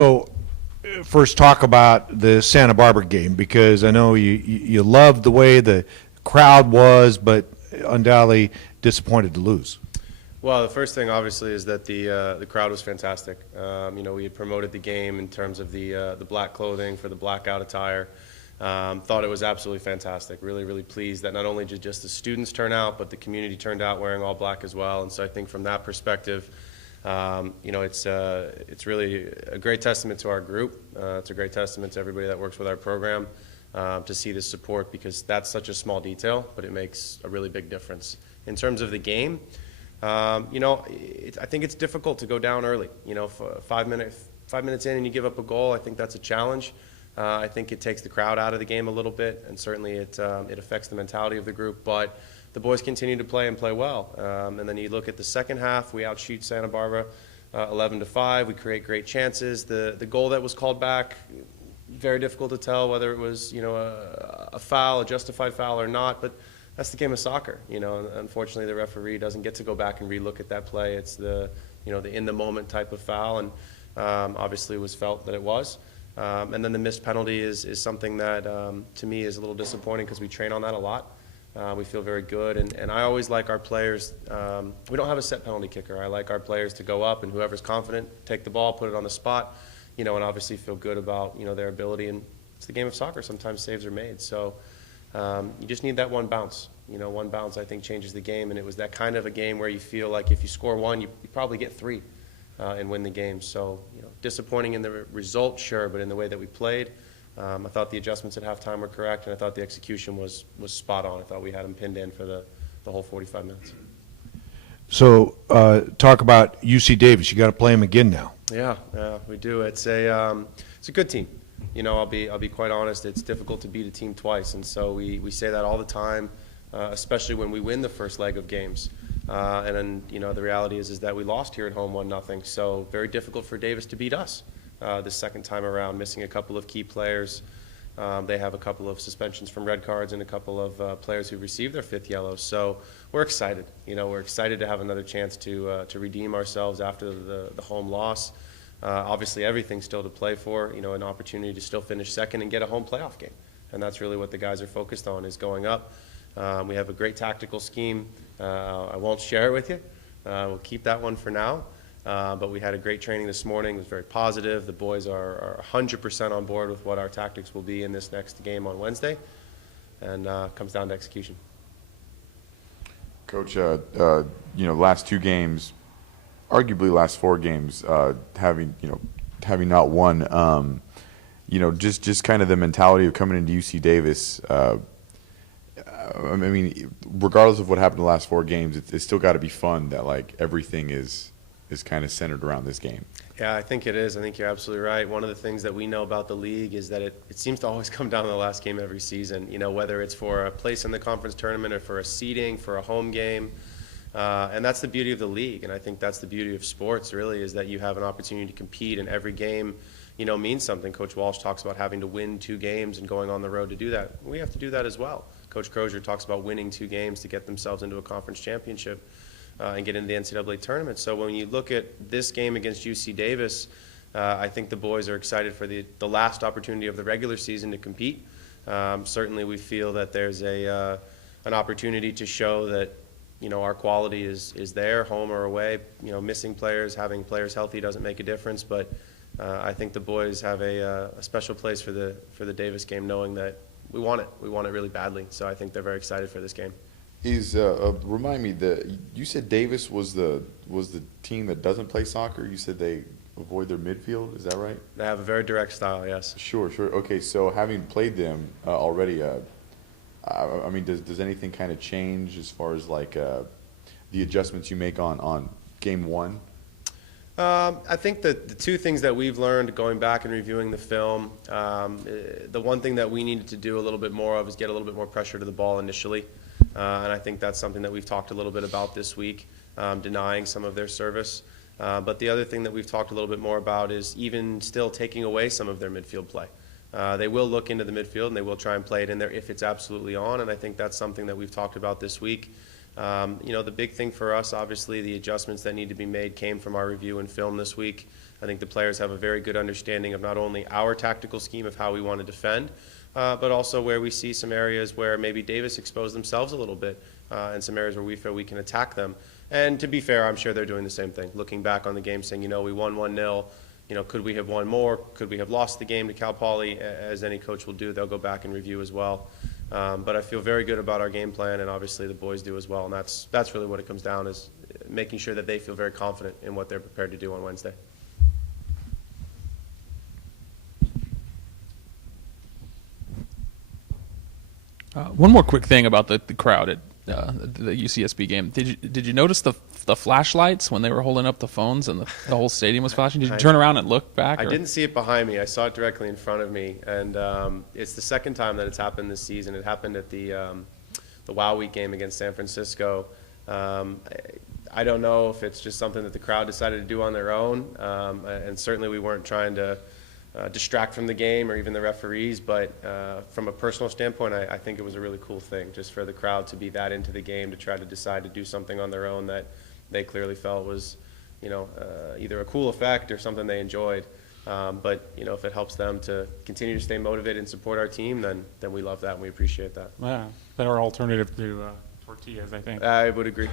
So, first talk about the Santa Barbara game because I know you loved the way the crowd was, but undoubtedly disappointed to lose. Well, the first thing obviously is that the crowd was fantastic. We had promoted the game in terms of the black clothing for the blackout attire. Thought it was absolutely fantastic. Really, really pleased that not only did just the students turn out, but the community turned out wearing all black as well. And so I think from that perspective, it's really a great testament to our group. It's a great testament to everybody that works with our program to see this support, because that's such a small detail, but it makes a really big difference. In terms of the game, I think it's difficult to go down early. For 5 minutes in and you give up a goal, I think that's a challenge. I think it takes the crowd out of the game a little bit, and certainly it affects the mentality of the group. But the boys continue to play and play well. And then you look at the second half, we outshoot Santa Barbara 11-5. We create great chances. The goal that was called back, very difficult to tell whether it was a foul, a justified foul or not. But that's the game of soccer. Unfortunately, the referee doesn't get to go back and relook at that play. It's the in the moment type of foul, and obviously it was felt that it was. And then the missed penalty is something that to me is a little disappointing, because we train on that a lot. We feel very good, and I always like our players. We don't have a set penalty kicker. I like our players to go up, and whoever's confident, take the ball, put it on the spot, and obviously feel good about their ability. And it's the game of soccer. Sometimes saves are made, so you just need that one bounce. One bounce I think changes the game, and it was that kind of a game where you feel like if you score one, you probably get three and win the game. So disappointing in the result, sure, but in the way that we played. I thought the adjustments at halftime were correct, and I thought the execution was spot on. I thought we had them pinned in for the whole 45 minutes. So, talk about UC Davis. You got to play them again now. Yeah, we do. It's a good team. I'll be quite honest. It's difficult to beat a team twice, and so we say that all the time, especially when we win the first leg of games. And then the reality is that we lost here at home 1-0. So very difficult for Davis to beat us this second time around, missing a couple of key players. They have a couple of suspensions from red cards and a couple of players who received their fifth yellow. So we're excited. We're excited to have another chance to redeem ourselves after the home loss. Obviously, everything's still to play for. An opportunity to still finish second and get a home playoff game, and that's really what the guys are focused on, is going up. We have a great tactical scheme. I won't share it with you. We'll keep that one for now. But we had a great training this morning. It was very positive. The boys are 100% on board with what our tactics will be in this next game on Wednesday, and comes down to execution. Coach, last two games, arguably last four games, having not won, just kind of the mentality of coming into UC Davis. I mean, regardless of what happened the last four games, it's still got to be fun that everything is kind of centered around this game. Yeah, I think it is. I think you're absolutely right. One of the things that we know about the league is that it seems to always come down to the last game every season, whether it's for a place in the conference tournament or for a seeding, for a home game. And that's the beauty of the league, and I think that's the beauty of sports, really, is that you have an opportunity to compete, and every game, means something. Coach Walsh talks about having to win 2 games and going on the road to do that. We have to do that as well. Coach Crozier talks about winning 2 games to get themselves into a conference championship and get into the NCAA tournament. So when you look at this game against UC Davis, I think the boys are excited for the last opportunity of the regular season to compete. Certainly we feel that there's an opportunity to show that our quality is there, home or away. Missing players, having players healthy doesn't make a difference, but I think the boys have a special place for the Davis game, knowing that we want it. We want it really badly. So I think they're very excited for this game. Remind me, you said Davis was the team that doesn't play soccer. You said they avoid their midfield. Is that right? They have a very direct style, yes. Sure. Okay, so having played them already, I mean, does anything kind of change as far as the adjustments you make on game one? I think that the two things that we've learned going back and reviewing the film, the one thing that we needed to do a little bit more of is get a little bit more pressure to the ball initially. And I think that's something that we've talked a little bit about this week, denying some of their service. But the other thing that we've talked a little bit more about is even still taking away some of their midfield play. They will look into the midfield and they will try and play it in there if it's absolutely on, and I think that's something that we've talked about this week. The big thing for us, obviously, the adjustments that need to be made came from our review and film this week. I think the players have a very good understanding of not only our tactical scheme of how we want to defend, but also where we see some areas where maybe Davis exposed themselves a little bit, and some areas where we feel we can attack them. And to be fair, I'm sure they're doing the same thing, looking back on the game, saying, we won 1-0. Could we have won more? Could we have lost the game to Cal Poly? As any coach will do, they'll go back and review as well. But I feel very good about our game plan, and obviously the boys do as well. And that's really what it comes down, is making sure that they feel very confident in what they're prepared to do on Wednesday. One more quick thing about the crowd at the UCSB game. Did you notice the flashlights when they were holding up the phones and the whole stadium was flashing? Did you turn around and look back? I didn't see it behind me. I saw it directly in front of me, and it's the second time that it's happened this season. It happened at the Wow Week game against San Francisco. I don't know if it's just something that the crowd decided to do on their own, and certainly we weren't trying to distract from the game or even the referees, but from a personal standpoint, I think it was a really cool thing just for the crowd to be that into the game, to try to decide to do something on their own that they clearly felt was, either a cool effect or something they enjoyed. But if it helps them to continue to stay motivated and support our team, then we love that and we appreciate that. Yeah, better alternative to tortillas, I think. I would agree.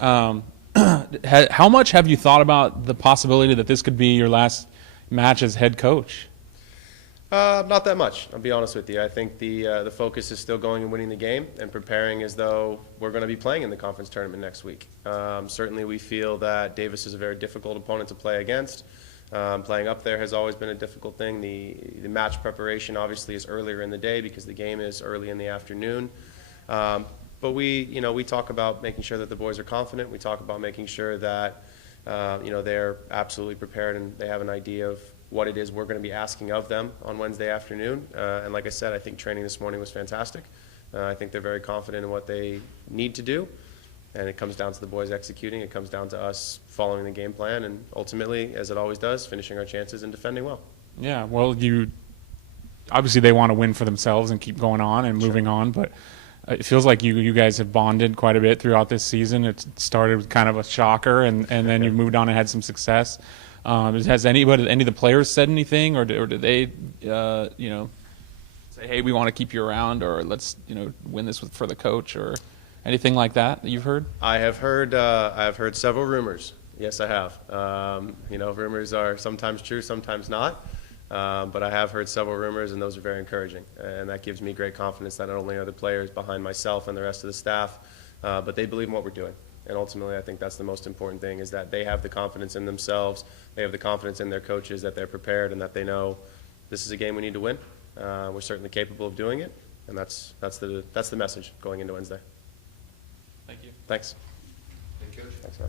How much have you thought about the possibility that this could be your last match as head coach? Not that much, I'll be honest with you. I think the focus is still going and winning the game and preparing as though we're going to be playing in the conference tournament next week. Certainly we feel that Davis is a very difficult opponent to play against. Playing up there has always been a difficult thing. The match preparation obviously is earlier in the day because the game is early in the afternoon. But we talk about making sure that the boys are confident. We talk about making sure that they're absolutely prepared and they have an idea of what it is we're going to be asking of them on Wednesday afternoon. And like I said, I think training this morning was fantastic. I think they're very confident in what they need to do. And it comes down to the boys executing. It comes down to us following the game plan and ultimately, as it always does, finishing our chances and defending well. Yeah, well, obviously they want to win for themselves and keep going on and moving on, but it feels like you guys have bonded quite a bit throughout this season. It started with kind of a shocker, and then you moved on and had some success. Has any of the players said anything, or did they, say, hey, we want to keep you around, or let's, win this for the coach, or anything like that you've heard? I have heard several rumors. Yes, I have. Rumors are sometimes true, sometimes not. But I have heard several rumors, and those are very encouraging. And that gives me great confidence that not only are the players behind myself and the rest of the staff, but they believe in what we're doing. And ultimately, I think that's the most important thing, is that they have the confidence in themselves, they have the confidence in their coaches, that they're prepared and that they know this is a game we need to win. We're certainly capable of doing it, and that's the message going into Wednesday. Thank you. Thanks. Thanks, Coach. Thanks, guys.